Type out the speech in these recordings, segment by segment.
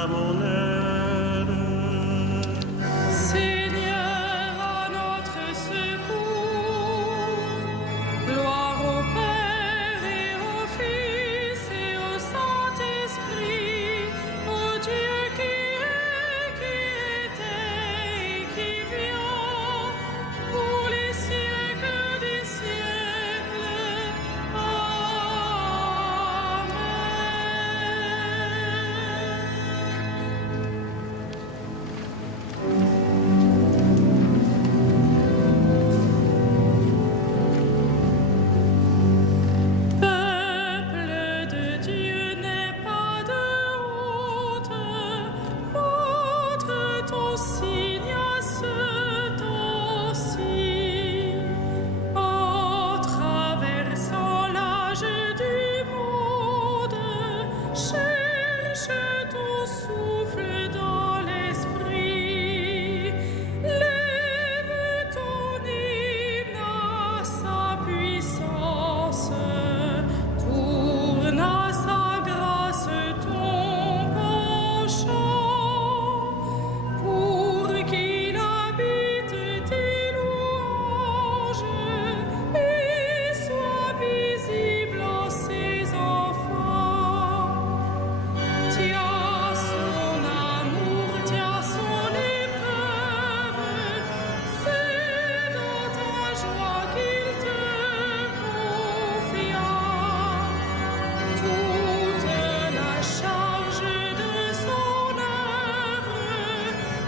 à mon aide. Seigneur, à notre secours, gloire au Père et au Fils et au Saint-Esprit, au Dieu qui est, qui était et qui vient, pour les siècles des siècles. Peuple de Dieu, n'aie pas de honte, montre ton signe à ce temps-ci. En traversant l'âge du monde, cherche ton souffle dans l'esprit. Lève ton hymne à sa puissance, tourne à sa grâce ton penchant, pour qu'il habite tes louanges et soit visible en ses enfants. Tiens son amour, tiens son épreuve, c'est dans ta joie qu'il te confia toute la charge de son œuvre,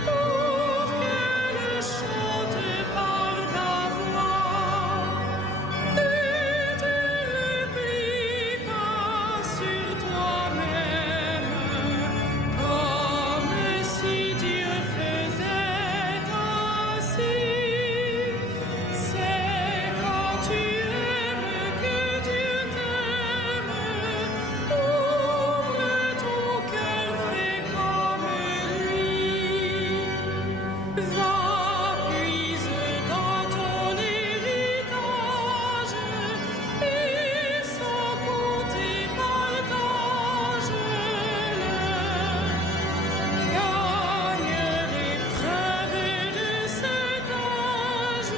pour qu'elle chante par ta voix. Ne te replie pas sur toi-même, comme si Dieu faisait ainsi. C'est quand tu aimes que Dieu t'aime. Ouvre ton cœur, fais comme lui. Va, puise dans ton héritage et sans compter partage-le. Gagne l'épreuve de cet âge,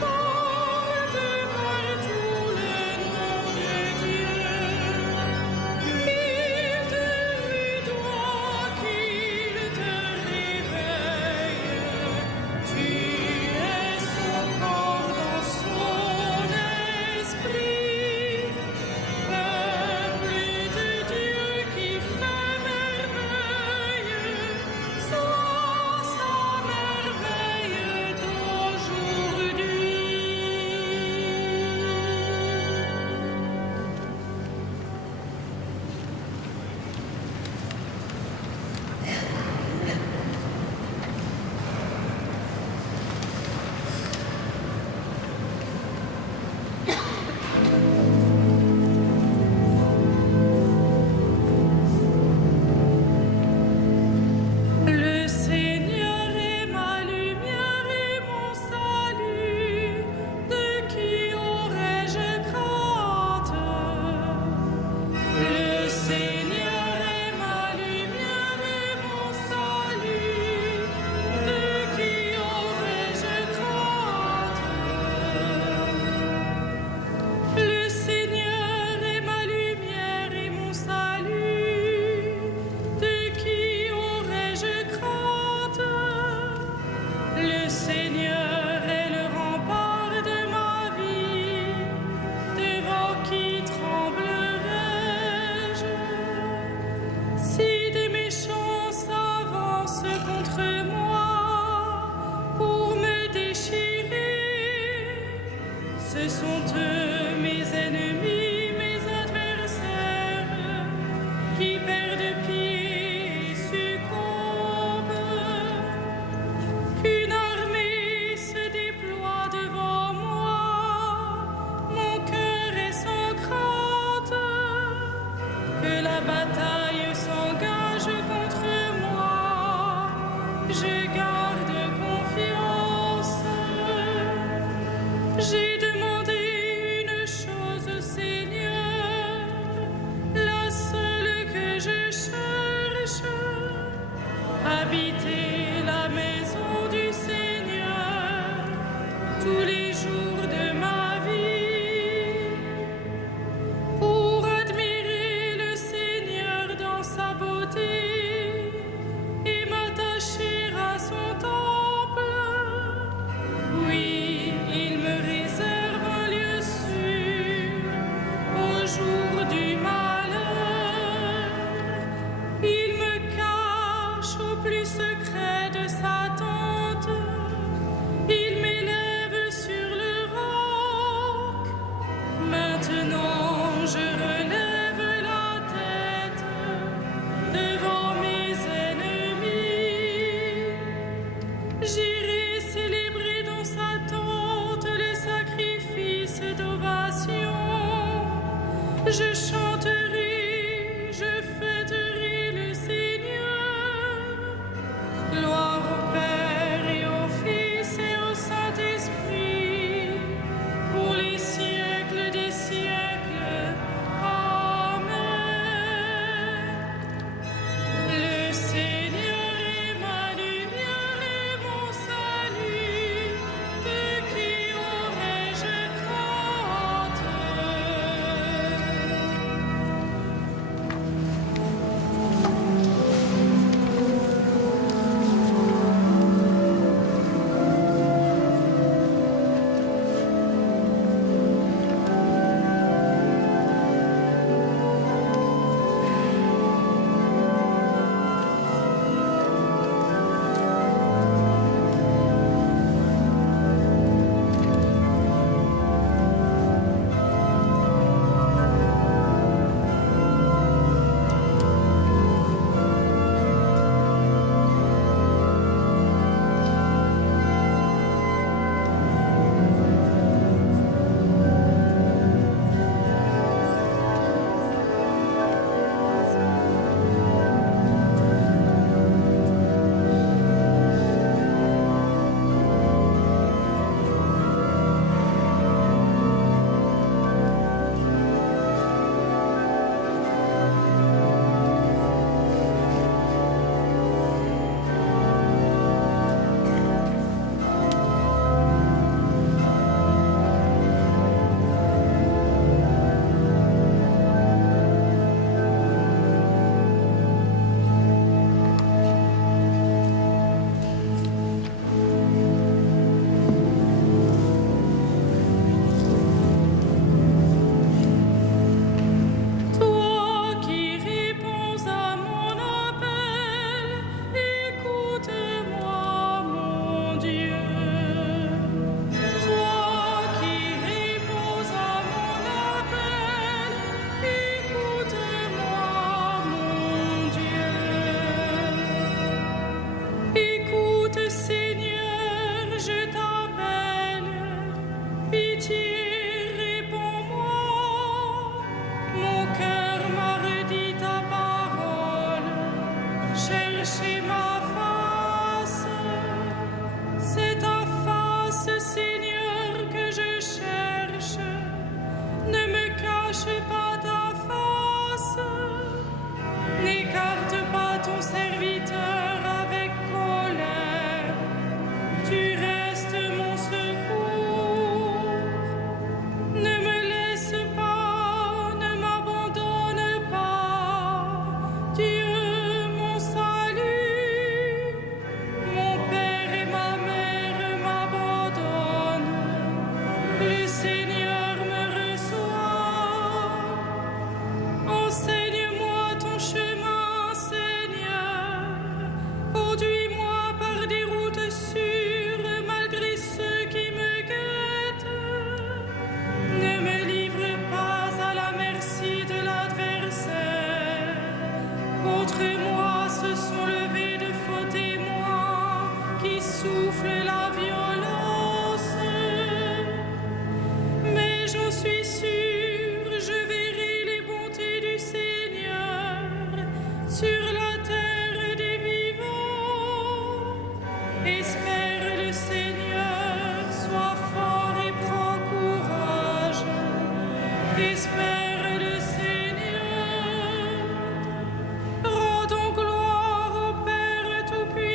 porte partout le nom de Dieu. Qu'il te rudoie, qu'il te réveille, tu es son corps dans son esprit. Peuple de Dieu qui fait merveille, sois sa merveille d'aujourd'hui. Le Seigneur est ma lumière et mon salut, de qui aurais-je crainte? Le Seigneur est ma lumière et mon salut, de qui aurais-je crainte? Le Seigneur est ma lumière et mon salut, de qui aurais-je crainte? Le Seigneur est le rempart de ma vie, devant qui tremblerai-je? Si des méchants s'avancent contre moi pour me déchirer, ce sont eux mes ennemis, mes adversaires, qui perdent pied et succombent. Qu'une armée se déploie devant moi, mon cœur est sans crainte. Que la bataille s'engage contre moi, je garde confiance. J'ai demandé une chose au Seigneur, la seule que je cherche, habiter la maison du Seigneur tous les jours de ma vie, pour admirer le Seigneur dans sa beauté et m'attacher à son temple. Oui, il me réserve un lieu sûr au jour du malheur. Il me cache au plus secret de sa tente. Il m'élève sur le roc. Maintenant je relève la tête devant mes ennemis. J'irai célébrer dans sa tente le sacrifice d'ovation. Je chanterai, je fêterai le Seigneur. Gloire au Père et au Fils et au Saint-Esprit, pour les siècles des siècles. Amen. Le Seigneur est ma lumière et mon salut. De qui aurais-je crainte? Toi qui réponds à mon appel, écoute-moi, mon Dieu. Toi qui réponds à mon appel, écoute-moi, mon Dieu. Écoute, Seigneur, je t'appelle. Pitié, réponds-moi. Mon cœur m'a redit ta parole. Cherchez ma face. C'est ta face, Seigneur, que je cherche. Ne me cache pas ta face. N'écarte pas ton serviteur avec colère. Tu restes mon secours. Ne me laisse pas, ne m'abandonne pas. Dieu, mon salut. Mon père et ma mère m'abandonnent. Le Seigneur me reçoit. Enseigne-moi ton chemin, Seigneur. Conduis-moi par des routes sûres malgré ceux qui me guettent. Ne me livre pas à la merci de l'adversaire. Contre moi se sont levés de faux témoins qui soufflent la violence. Mais j'en suis sûre, je verrai les bontés du Seigneur sur la terre des vivants. Espère le Seigneur, sois fort et prends courage. Espère le Seigneur. Rendons gloire au Père Tout-Puissant.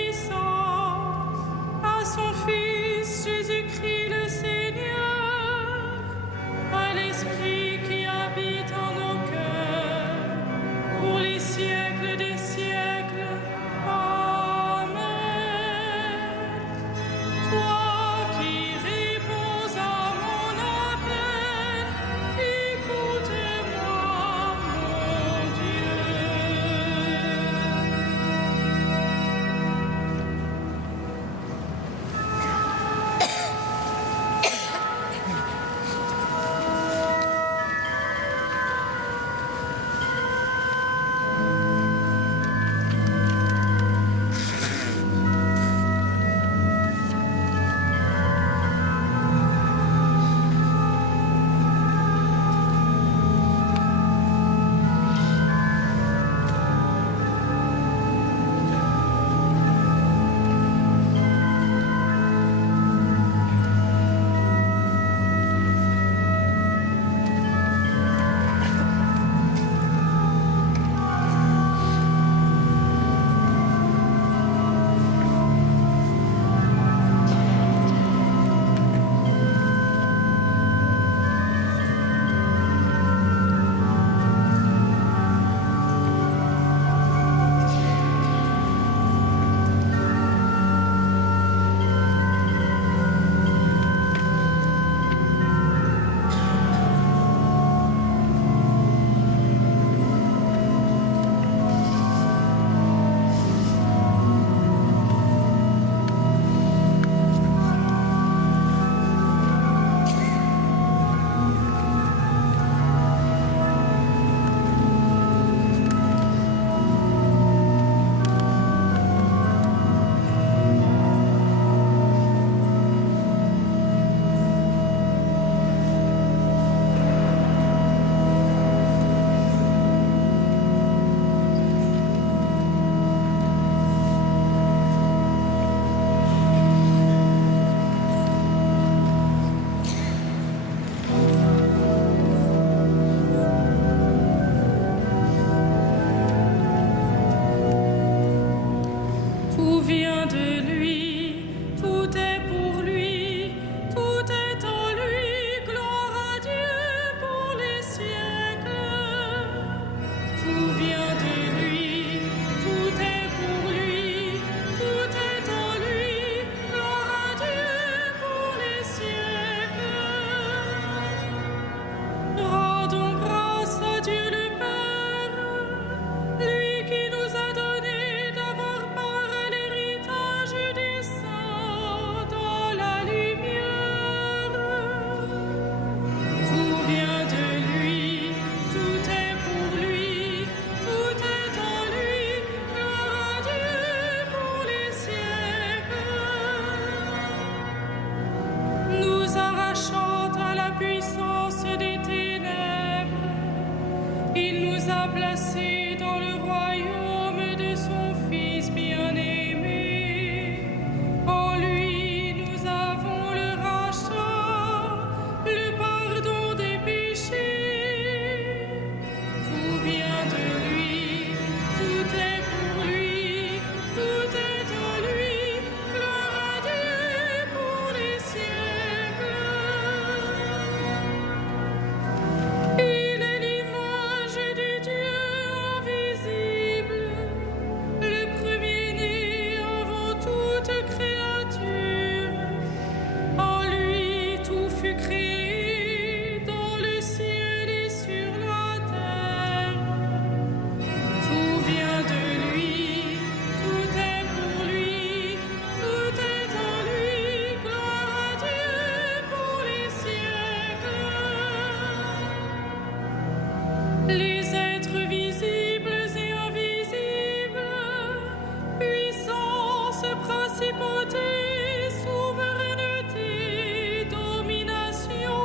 principauté, souveraineté, domination.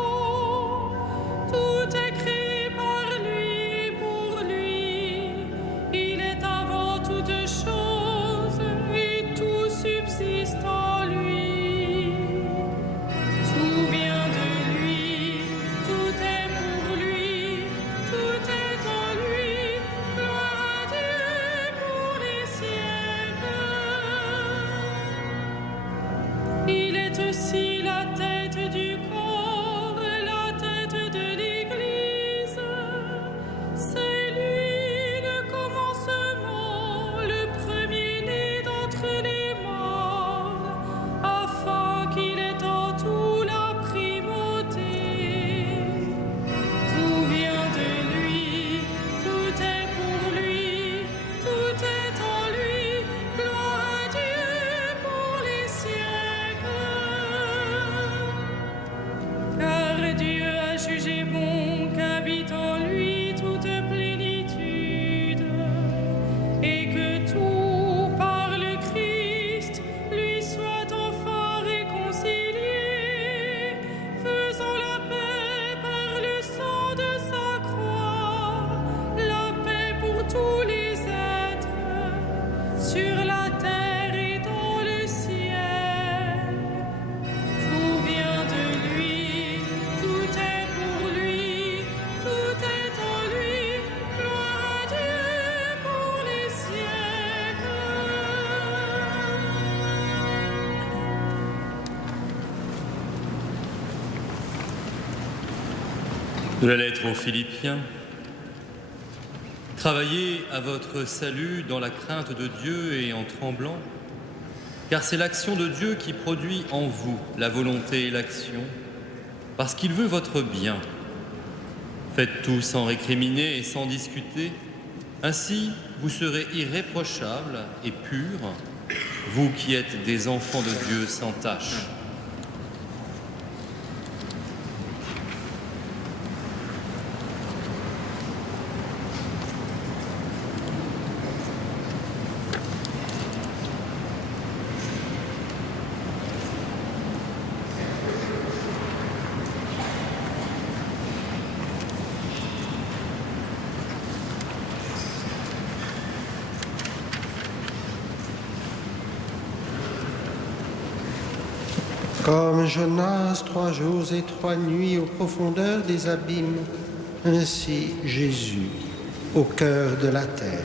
Tout est créé par lui et pour lui. Il est avant toutes choses et tout subsiste en lui. Tout vient de lui, tout est pour lui, tout est en lui. Gloire à Dieu pour les siècles. Il est aussi la tête du corps, la tête de l'Église. C'est lui le commencement, le premier-né d'entre les morts, afin qu'il ait en tout la primauté. Tout vient de lui, tout est pour lui, tout est en lui. Gloire à Dieu pour les siècles. Car Dieu a jugé bon qu'habite en lui toute plénitude, et que tout par le Christ lui soit enfin réconcilié, faisant la paix par le sang de sa croix, la paix pour tous les êtres, sur la terre et dans le ciel. Tout vient de lui, tout est pour lui, tout est en lui. Gloire à Dieu pour les siècles. De la lettre aux Philippiens. Travaillez à votre salut dans la crainte de Dieu et en tremblant, car c'est l'action de Dieu qui produit en vous la volonté et l'action, parce qu'il veut votre bien. Faites tout sans récriminer et sans discuter, ainsi vous serez irréprochables et purs, vous qui êtes des enfants de Dieu sans tache. Comme Jonas 3 jours et 3 nuits aux profondeurs des abîmes, ainsi Jésus au cœur de la terre.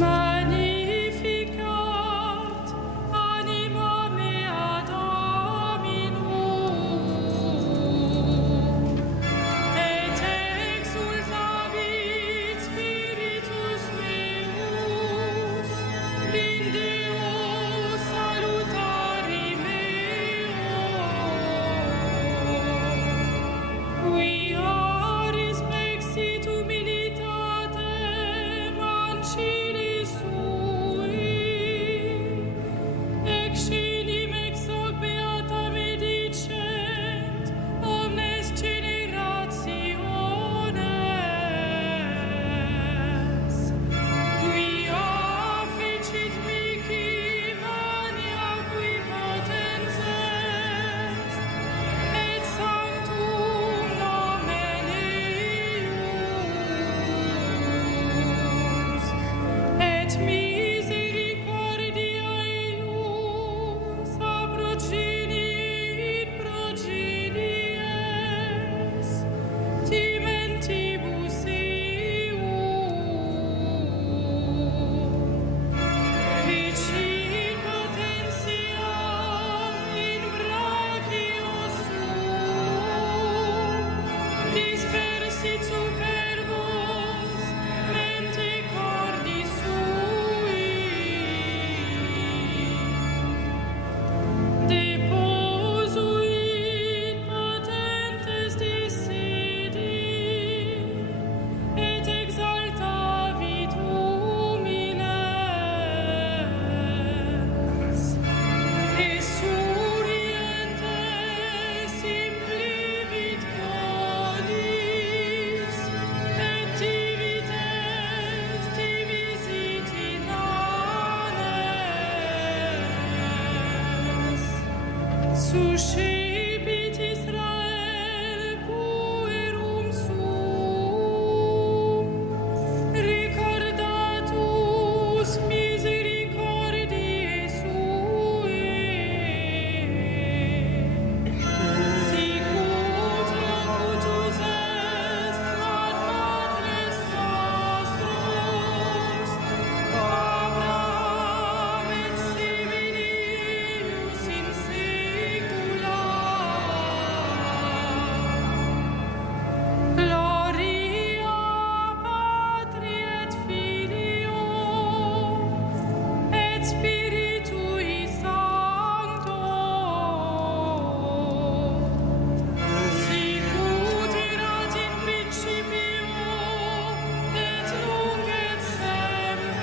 Magnificat anima mea Dominum, et exultavit spiritus meus in Deo salutari meo. Suscipit Israel puerum suum, recordatus misericordiae suae, sicut locutus est ad matres nostros, Abraham et similibus in saecula. Gloria Patri et Filio et Spiritui Sancto, sicut erat in principio et nunc et semper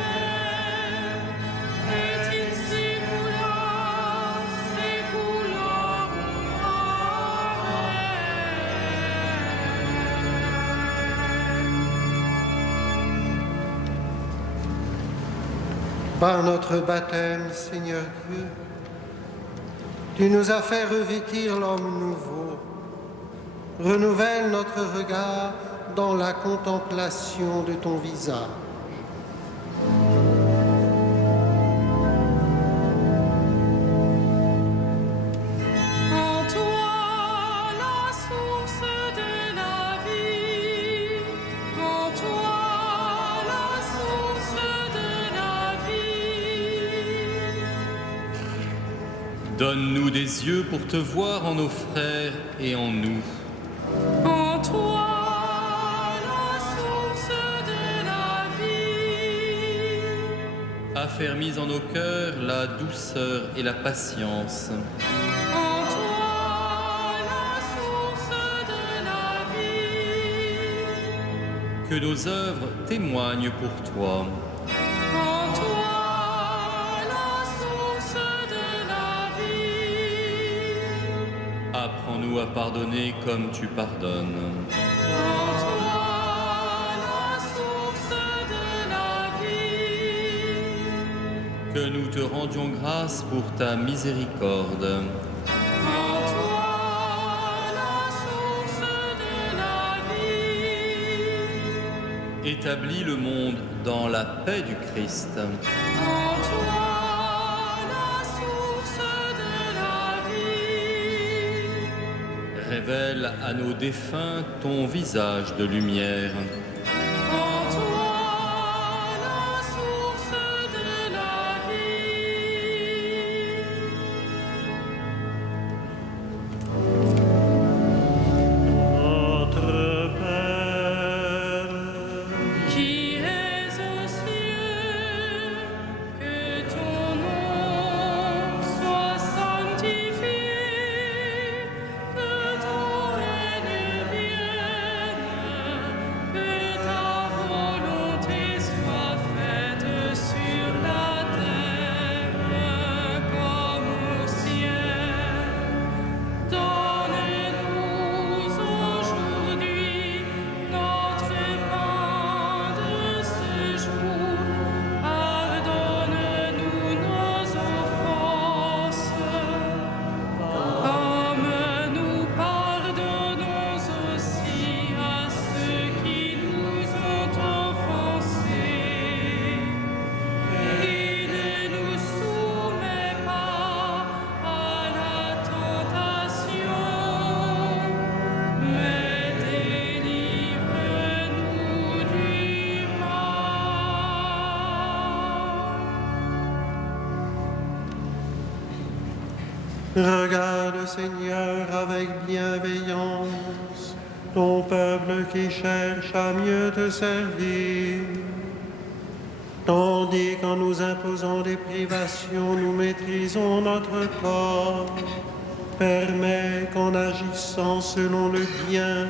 et in saecula saeculorum. Par notre baptême, Seigneur Dieu, tu nous as fait revêtir l'homme nouveau. Renouvelle notre regard dans la contemplation de ton visage. En toi, la source de la vie. En toi, la source de la vie. Donne-nous des yeux pour te voir en nos frères et en nous. En toi, la source de la vie. Affermis en nos cœurs la douceur et la patience. En toi, la source de la vie. Que nos œuvres témoignent pour toi. En toi, la source de la vie. Apprends-nous à pardonner comme tu pardonnes. En toi, la source de la vie. Que nous te rendions grâce pour ta miséricorde. En toi, la source de la vie. Établis le monde dans la paix du Christ. En toi, la source de la vie. Révèle à nos défunts ton visage de lumière. En toi, la source de la vie. Notre Père, Qui es aux cieux, que ton nom soit sanctifié, que ton règne vienne, que ta volonté soit faite sur la terre comme au ciel. Donne-nous aujourd'hui notre pain de ce jour. Pardonne-nous nos offenses, comme nous pardonnons aussi à ceux qui nous ont offensés. Et ne nous soumets pas à la tentation, mais délivre-nous du mal. regarde, Seigneur, avec bienveillance ton peuple qui cherche à mieux te servir. Tandis qu'en nous imposant des privations, nous maîtrisons notre corps. Permets qu'en agissant selon le bien,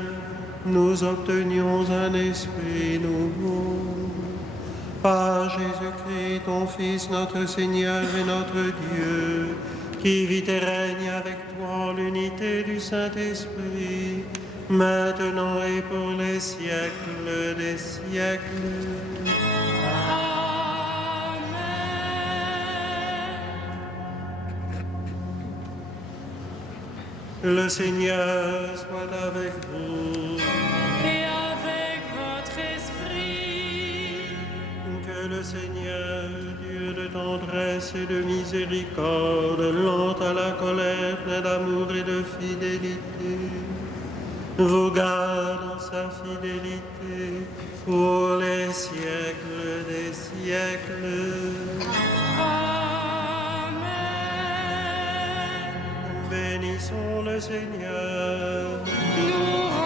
nous obtenions un esprit nouveau. Par Jésus-Christ, ton Fils, notre Seigneur et notre Dieu, qui vit et règne avec toi en l'unité du Saint-Esprit, maintenant et pour les siècles des siècles. Amen. Le Seigneur soit avec vous. Et avec votre esprit. Que le Seigneur, Dieu de tendresse et de miséricorde, lent à la colère, plein d'amour et de fidélité, vous garde en sa fidélité pour les siècles des siècles. Amen. Bénissons le Seigneur. Nous